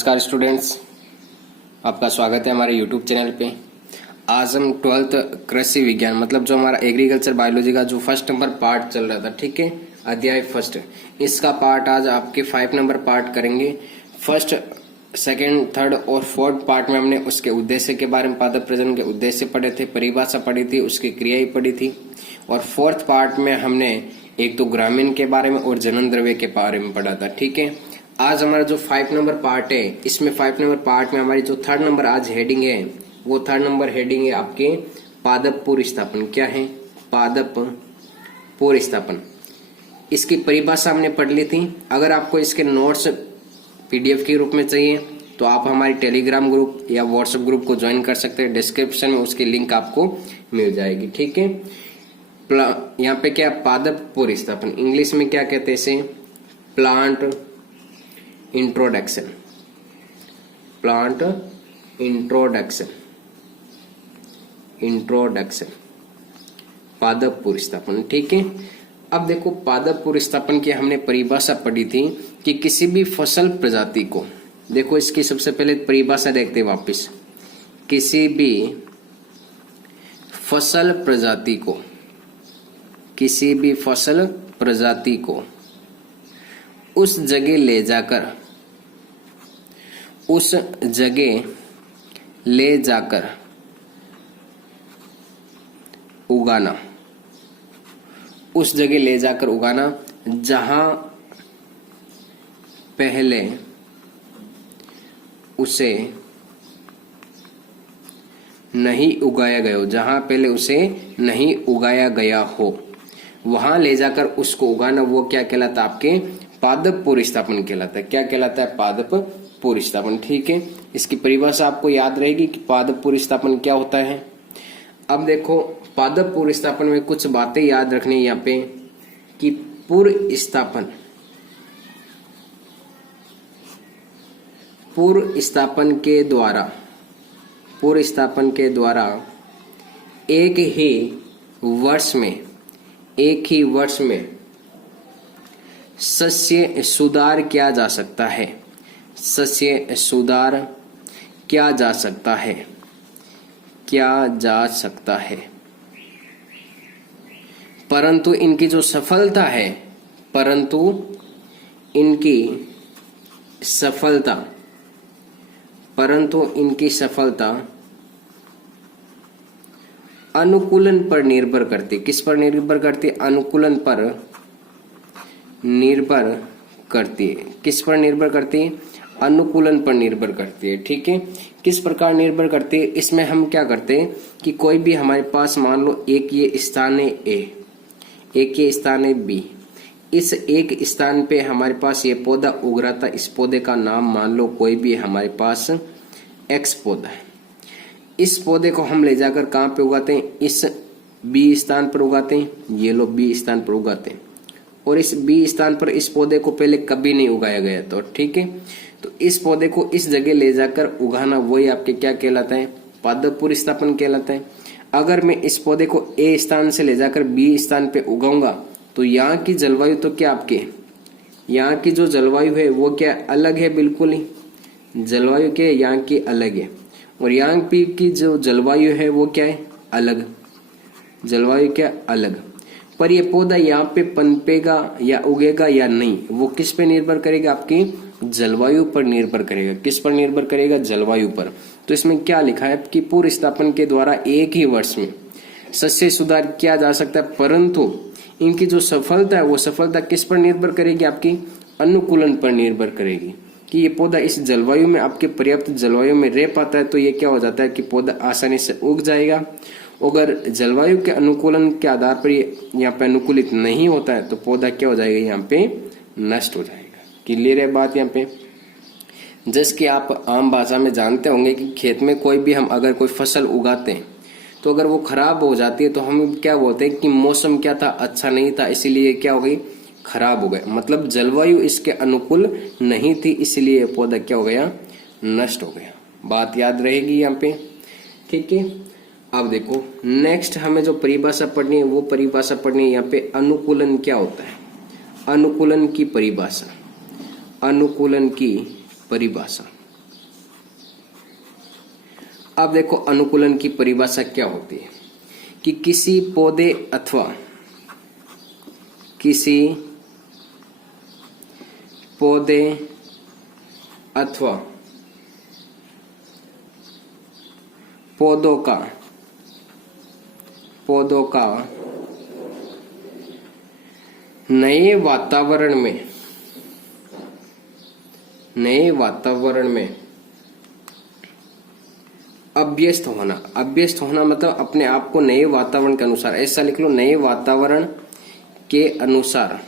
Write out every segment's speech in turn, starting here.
नमस्कार स्टूडेंट्स, आपका स्वागत है हमारे यूट्यूब चैनल पे। आज हम 12th कृषि विज्ञान मतलब जो हमारा एग्रीकल्चर बायोलॉजी का जो फर्स्ट नंबर पार्ट चल रहा था, ठीक है, अध्याय फर्स्ट, इसका पार्ट आज आपके 5 नंबर पार्ट करेंगे। फर्स्ट, सेकंड, थर्ड और फोर्थ पार्ट में हमने उसके उद्देश्य के बारे में, पादप प्रजनन के उद्देश्य पढ़े थे, परिभाषा पढ़ी थी, उसकी क्रियाएं पढ़ी थी। और फोर्थ पार्ट में हमने एक तो ग्रामीण के बारे में और जनन द्रव्य के बारे में पढ़ा था, ठीक है। आज हमारा जो 5 नंबर पार्ट है, इसमें 5 नंबर पार्ट में हमारी जो 3rd नंबर आज हेडिंग है, वो 3rd नंबर हेडिंग है आपके पादप पुरीस्थापन। क्या है? पादप पुरीस्थापन। इसकी परिभाषा हमने पढ़ ली थी। अगर आपको इसके नोट्स पीडीएफ के रूप में चाहिए तो आप हमारी टेलीग्राम ग्रुप या व्हाट्सएप ग्रुप को ज्वाइन कर सकते हैं। डिस्क्रिप्शन में उसकी लिंक आपको मिल जाएगी, ठीक है। यहाँ पे क्या, पादप पुरीस्थापन, इंग्लिश में क्या कहते हैं इसे? Plant introduction. प्लांट इंट्रोडक्शन, पादप पुरीस्थापन, ठीक है। अब देखो, पादप पुरीस्थापन की हमने परिभाषा पढ़ी थी कि किसी भी फसल प्रजाति को, देखो इसकी सबसे पहले परिभाषा देखते हैं वापस। किसी भी फसल प्रजाति को, किसी भी फसल प्रजाति को उस जगह ले जाकर उगाना, उस जगह ले जाकर उगाना जहां पहले उसे नहीं उगाया गया हो, जहां पहले उसे नहीं उगाया गया हो, वहां ले जाकर उसको उगाना, वो क्या कहलाता है? आपके पादप पुरीस्थापन कहलाता है। क्या कहलाता है? पादप पुरीस्थापन, ठीक है। इसकी परिभाषा आपको याद रहेगी कि पादप पुरीस्थापन क्या होता है। अब देखो, पादप पुरीस्थापन में कुछ बातें याद रखनी है यहाँ पे कि पुरीस्थापन के द्वारा एक ही वर्ष में सस्य सुधार किया जा सकता है। सस्य सुधार किया जा सकता है, परंतु इनकी सफलता अनुकूलन पर निर्भर करती। किस पर निर्भर करती? अनुकूलन पर निर्भर करती है। किस पर निर्भर करती है? अनुकूलन पर निर्भर करती है, ठीक है। किस प्रकार निर्भर करती है? इसमें हम क्या करते हैं कि कोई भी हमारे पास, मान लो एक ये स्थान है A, एक ये स्थान है B, इस एक स्थान पे हमारे पास ये पौधा उग रहा था। इस पौधे का नाम मान लो कोई भी हमारे पास X पौधा है। इस पौधे को हम ले जाकर कहाँ पे उगाते हैं? इस B स्थान पर उगाते हैं। ये लो B स्थान पर उगाते हैं, और इस B स्थान पर इस पौधे को पहले कभी नहीं उगाया गया, तो ठीक है। तो इस पौधे को इस जगह ले जाकर उगाना, वही आपके क्या कहलाता है? पादप पुरीस्थापन कहलाता है। अगर मैं इस पौधे को A स्थान से ले जाकर B स्थान पे उगाऊंगा तो यहाँ की जलवायु तो क्या, आपके यहाँ की जो जलवायु है वो क्या अलग है? बिल्कुल ही जलवायु क्या यहाँ की अलग है, और यहाँ की जो जलवायु है वो क्या है? अलग। जलवायु क्या अलग। पर ये पौधा यहाँ पे पनपेगा या उगेगा या नहीं, वो किस पे निर्भर करेगा? आपकी जलवायु पर निर्भर करेगा। किस पर निर्भर करेगा? जलवायु पर। तो इसमें क्या लिखा है कि पुरीस्थापन के द्वारा एक ही वर्ष में सस्य सुधार किया जा सकता है, परंतु इनकी जो सफलता है वो सफलता किस पर निर्भर करेगी? आपकी अनुकूलन पर निर्भर करेगी कि ये पौधा इस जलवायु में, आपके पर्याप्त जलवायु में रह पाता है, तो ये क्या हो जाता है कि पौधा आसानी से उग जाएगा। अगर जलवायु के अनुकूलन के आधार पर यहाँ पे अनुकूलित नहीं होता है तो पौधा क्या हो जाएगा? यहाँ पे नष्ट हो जाएगा। क्लियर है बात यहाँ पे? जैसे कि आप आम भाषा में जानते होंगे कि खेत में कोई भी हम अगर कोई फसल उगाते हैं तो अगर वो खराब हो जाती है तो हम क्या बोलते हैं कि मौसम क्या था? अच्छा नहीं था, इसीलिए क्या हो गई? खराब हो गया। मतलब जलवायु इसके अनुकूल नहीं थी, इसलिए पौधा क्या हो गया? नष्ट हो गया। बात याद रहेगी यहाँ पे, ठीक है। अब देखो, नेक्स्ट हमें जो परिभाषा पढ़नी है वो परिभाषा पढ़नी है यहाँ पे अनुकूलन क्या होता है। अनुकूलन की परिभाषा, अनुकूलन की परिभाषा अब देखो अनुकूलन की परिभाषा क्या होती है कि किसी पौधे अथवा पौधों का नए वातावरण में अभ्यस्त होना मतलब अपने आप को नए वातावरण के अनुसार, ऐसा लिख लो, नए वातावरण के अनुसार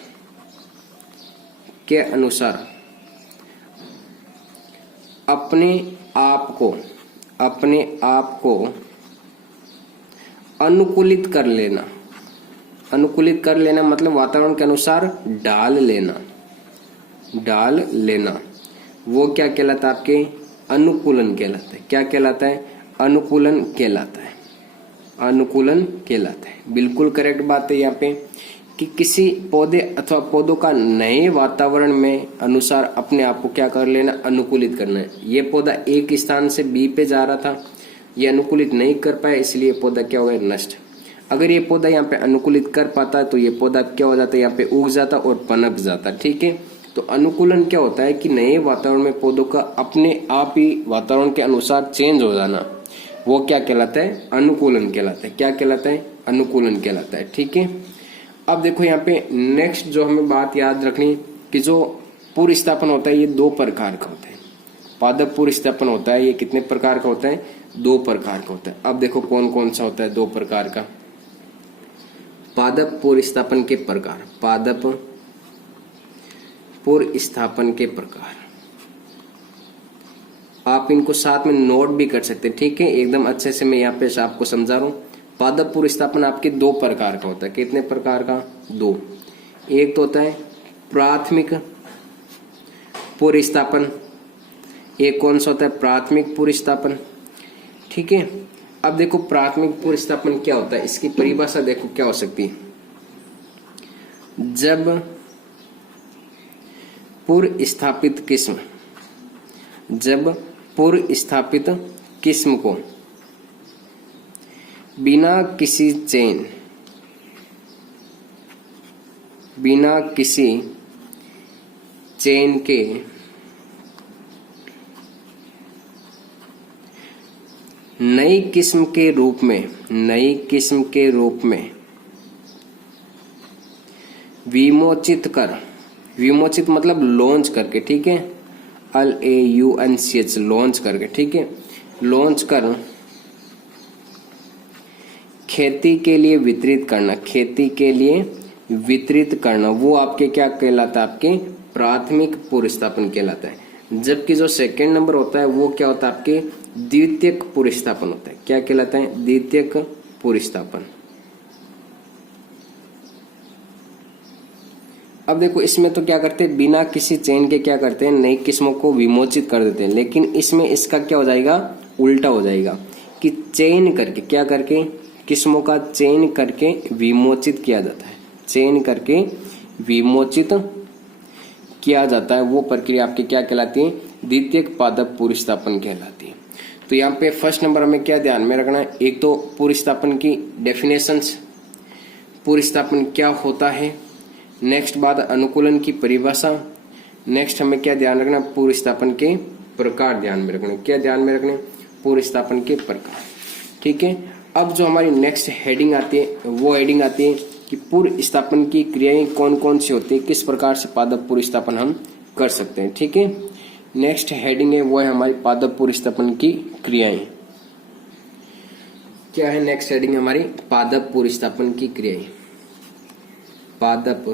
अपने आप को अनुकूलित कर लेना मतलब वातावरण के अनुसार डाल लेना वो क्या कहलाता है? आपके अनुकूलन कहलाता है। क्या कहलाता है? अनुकूलन कहलाता है। बिल्कुल करेक्ट बात है यहाँ पे कि किसी पौधे अथवा पौधों का नए वातावरण में अनुसार अपने आप को क्या कर लेना? अनुकूलित करना है। ये पौधा एक स्थान से बी पे जा रहा था, ये अनुकूलित नहीं कर पाया, इसलिए पौधा क्या हो गया? नष्ट। अगर ये पौधा यहाँ पे अनुकूलित कर पाता है तो ये पौधा क्या हो जाता है? यहाँ पे उग जाता और पनप जाता। ठीक है, तो अनुकूलन क्या होता है कि नए वातावरण में पौधों का अपने आप ही वातावरण के अनुसार चेंज हो जाना, वो क्या कहलाता है? अनुकूलन कहलाता है। क्या कहलाता है? अनुकूलन कहलाता है। ठीक है, अब देखो यहाँ पे नेक्स्ट जो हमें बात याद रखनी कि जो पुरस्थापन होता है ये दो प्रकार का होता है। पादप पुरस्थापन होता है, ये कितने प्रकार का होता है? दो प्रकार का होता है। अब देखो कौन कौन सा होता है दो प्रकार का। पादप पुरस्थापन के प्रकार, पादप पुरस्थापन के प्रकार, आप इनको साथ में नोट भी कर सकते हैं। ठीक है, एकदम अच्छे से मैं यहाँ पे आपको समझा रहा हूँ। पादप पुरस्थापन आपके दो प्रकार का होता है। कितने प्रकार का? दो। एक तो होता है प्राथमिक पुरस्थापन, एक कौन सा होता है? प्राथमिक पुरस्थापन। ठीक है, अब देखो प्राथमिक पुरस्थापन क्या होता है, इसकी परिभाषा देखो क्या हो सकती है। जब पुरस्थापित किस्म को बिना किसी चेन के नई किस्म के रूप में विमोचित मतलब लॉन्च करके। ठीक है, LAUNCH लॉन्च करके। ठीक है, लॉन्च कर खेती के लिए वितरित करना, वो आपके क्या कहलाता है? आपके प्राथमिक पुरस्थापन कहलाता है। जबकि जो सेकंड नंबर होता है वो क्या होता है? आपके द्वितीयक पुरस्थापन होता है। क्या कहलाता है? द्वितीयक पुरस्थापन। अब देखो इसमें तो क्या करते हैं, बिना किसी चेन के क्या करते हैं? नई किस्मों को विमोचित कर देते हैं। लेकिन इसमें इसका क्या हो जाएगा? उल्टा हो जाएगा कि चेन करके, क्या करके? किस्मों का चयन करके विमोचित किया जाता है। चयन करके विमोचित किया जाता है, वो प्रक्रिया आपकी क्या कहलाती है? द्वितीयक पादप पुरस्थापन कहलाती है। तो यहाँ पे फर्स्ट नंबर हमें क्या ध्यान में रखना है? एक तो पुरस्थापन की डेफिनेशंस, पुरस्थापन क्या होता है। नेक्स्ट बात अनुकूलन की परिभाषा। नेक्स्ट हमें क्या ध्यान रखना? पुरस्थापन के प्रकार ध्यान में रखने। क्या ध्यान में रखने? पुरस्थापन के प्रकार। ठीक है, अब जो हमारी नेक्स्ट हेडिंग आती है वो हेडिंग आती है कि पुरस्थापन की क्रियाएं कौन कौन सी होती है, किस प्रकार से पादप पुरस्थापन हम कर सकते हैं। ठीक है, नेक्स्ट हेडिंग है वो है हमारी पादप पुरस्थापन की क्रियाएं। क्या है नेक्स्ट हेडिंग हमारी? पादप पुरस्थापन की क्रियाएं। पादप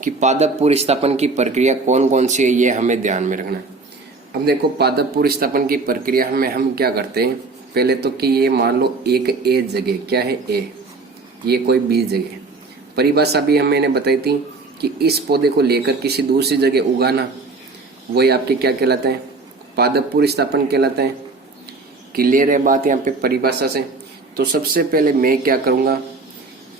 कि पादप पुरस्थापन की प्रक्रिया कौन कौन सी है, ये हमें ध्यान में रखना है। अब देखो पादप पुरस्थापन की प्रक्रिया में हम क्या करते हैं, पहले तो कि ये मान लो एक ए जगह, क्या है ए, ये कोई बी जगह। परिभाषा भी मैंने बताई थी कि इस पौधे को लेकर किसी दूसरी जगह उगाना, वही आपके क्या कहलाता है? पादप पुरस्थापन कहलाता है। क्लियर है बात यहाँ पे परिभाषा से? तो सबसे पहले मैं क्या करूंगा,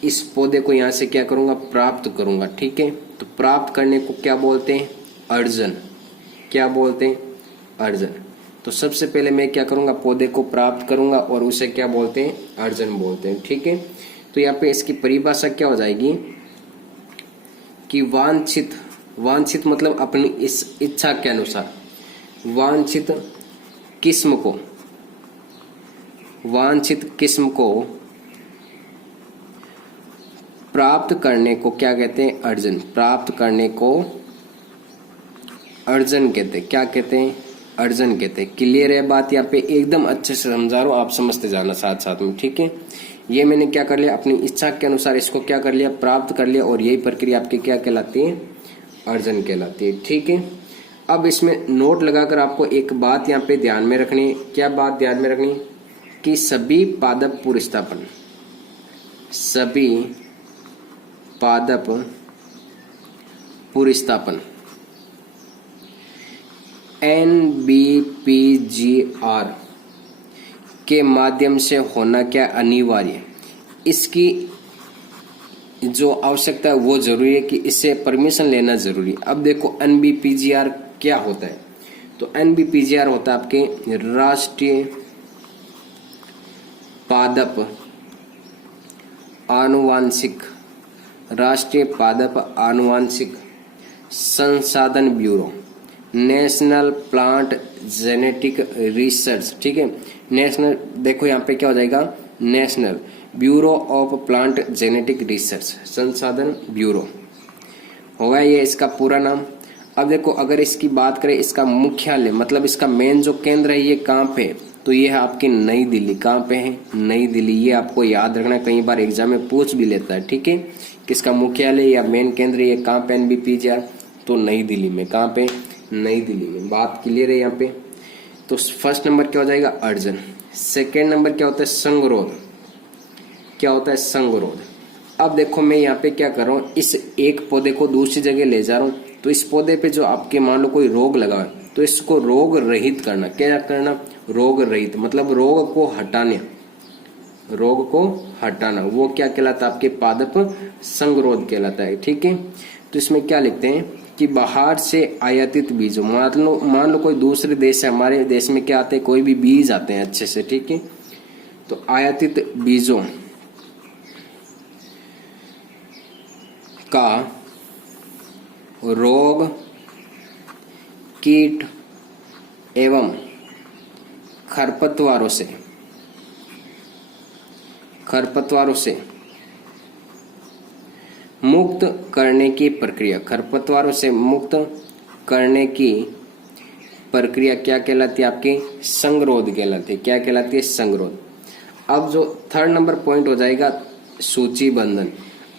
इस पौधे को यहाँ से क्या करूंगा, प्राप्त करूंगा। ठीक है, तो प्राप्त करने को क्या बोलते हैं, अर्जन। क्या बोलते हैं, अर्जन। तो सबसे पहले मैं क्या करूंगा, पौधे को प्राप्त करूंगा और उसे क्या बोलते हैं, अर्जन बोलते हैं। ठीक है, तो यहाँ पे इसकी परिभाषा क्या हो जाएगी कि वांछित, वांछित मतलब अपनी इस इच्छा के अनुसार, वांछित किस्म को, वांछित किस्म को प्राप्त करने को क्या कहते हैं, अर्जन। प्राप्त करने को अर्जन कहते हैं। क्या कहते हैं, अर्जन कहते हैं। क्लियर है बात, यहाँ पे एकदम अच्छे से समझा रहा हूं, आप समझते जाना साथ साथ में। ठीक है, ये मैंने क्या कर लिया, अपनी इच्छा के अनुसार इसको क्या कर लिया, प्राप्त कर लिया, और यही प्रक्रिया आपकी क्या कहलाती है, अर्जन कहलाती है। ठीक है, अब इसमें नोट लगाकर आपको एक बात यहाँ पे ध्यान में रखनी। क्या बात ध्यान में रखनी, कि सभी पादप पुरस्थापन, सभी पादप पुरस्थापन NBPGR के माध्यम से होना क्या अनिवार्य, इसकी जो आवश्यकता है वो जरूरी है कि इससे परमिशन लेना जरूरी है। अब देखो NBPGR क्या होता है, तो NBPGR होता है आपके राष्ट्रीय पादप आनुवांशिक, राष्ट्रीय पादप आनुवांशिक संसाधन bureau, national plant genetic research. ठीक है, नेशनल, देखो यहाँ पे क्या हो जाएगा, national bureau of plant genetic research, संसाधन ब्यूरो होगा ये इसका पूरा नाम। अब देखो अगर इसकी बात करें, इसका मुख्यालय मतलब इसका मेन जो केंद्र है ये कहाँ पे है, तो ये है आपकी नई दिल्ली। कहाँ पे है, नई दिल्ली। ये आपको याद रखना, कई बार एग्जाम में पूछ भी लेता है। ठीक है, किसका मुख्यालय या मेन केंद्र ये कहाँ पे, NBPGR, तो नई दिल्ली में। कहाँ पे, नई दिल्ली में। बात क्लियर है यहाँ पे। तो फर्स्ट नंबर क्या हो जाएगा, अर्जन। सेकेंड नंबर क्या होता है, संगरोध। क्या होता है, संगरोध। अब देखो मैं यहाँ पे क्या कर रहा हूँ, इस एक पौधे को दूसरी जगह ले जा रहा हूँ, तो इस पौधे पे जो आपके मान लो कोई रोग लगा है, तो इसको रोग रहित करना। क्या करना, रोग रहित मतलब रोग को हटाने, रोग को हटाना, वो क्या कहलाता है, आपके पादप संगरोध कहलाता है। ठीक है, तो इसमें क्या लिखते हैं कि बाहर से आयातित बीजों, मान लो कोई दूसरे देश से हमारे देश में क्या आते हैं, कोई भी बीज आते हैं अच्छे से। ठीक है, तो आयातित बीजों का रोग, कीट एवं खरपतवारों से मुक्त करने की प्रक्रिया, खरपतवारों से मुक्त करने की प्रक्रिया क्या कहलाती है, आपकी संगरोध कहलाती है। क्या कहलाती है, संगरोध। अब जो थर्ड नंबर पॉइंट हो जाएगा, सूचीबंधन।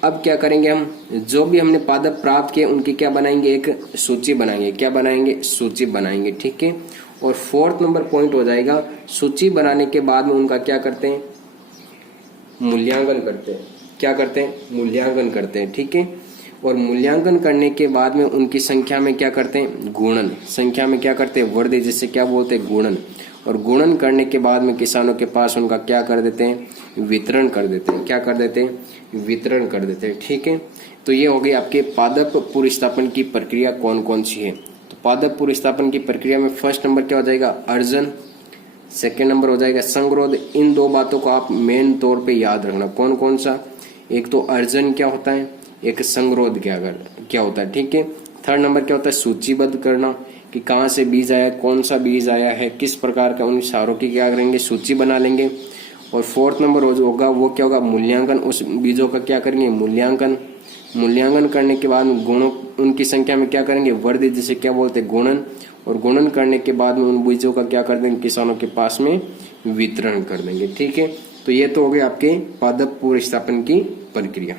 अब क्या करेंगे हम, जो भी हमने पादप प्राप्त किए उनकी क्या बनाएंगे, एक सूची बनाएंगे। क्या बनाएंगे, सूची बनाएंगे। ठीक है, और फोर्थ नंबर पॉइंट हो जाएगा, सूची बनाने के बाद में उनका क्या करते हैं, मूल्यांकन करते हैं। क्या करते हैं, मूल्यांकन करते हैं। ठीक है, और मूल्यांकन करने के बाद में उनकी संख्या में क्या करते हैं, गुणन। संख्या में क्या करते हैं, वृद्धि, जिससे क्या बोलते हैं, गुणन। और गुणन करने के बाद में किसानों के पास उनका क्या कर देते हैं, वितरण कर देते हैं। क्या कर देते हैं, वितरण कर देते हैं। ठीक है, तो ये हो गई आपके पादप पुरस्थापन की प्रक्रिया कौन कौन सी है। तो पादप पुरस्थापन की प्रक्रिया में फर्स्ट नंबर क्या हो जाएगा, अर्जन। सेकेंड नंबर हो जाएगा संगरोध। इन दो बातों को आप मेन तौर पे याद रखना। कौन कौन सा, एक तो अर्जन क्या होता है, एक संगरोध क्या होता है। ठीक है, थर्ड नंबर क्या होता है, सूचीबद्ध करना कि कहाँ से बीज आया, कौन सा बीज आया है, किस प्रकार का, उन सारों की क्या करेंगे, सूची बना लेंगे। और फोर्थ नंबर होगा वो क्या होगा, मूल्यांकन। उस बीजों का क्या करेंगे, मूल्यांकन। मूल्यांकन करने के बाद गुणों, उनकी संख्या में क्या करेंगे, वृद्धि, जिसे क्या बोलते हैं, गुणन। और गुणन करने के बाद में उन बीजों का क्या कर देंगे, किसानों के पास में वितरण कर देंगे। ठीक है, तो ये तो हो गए आपके पादप पुरस्थापन की प्रक्रिया।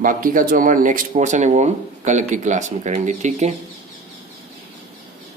बाकी का जो हमारा नेक्स्ट पोर्शन है वो हम कल की क्लास में करेंगे। ठीक है।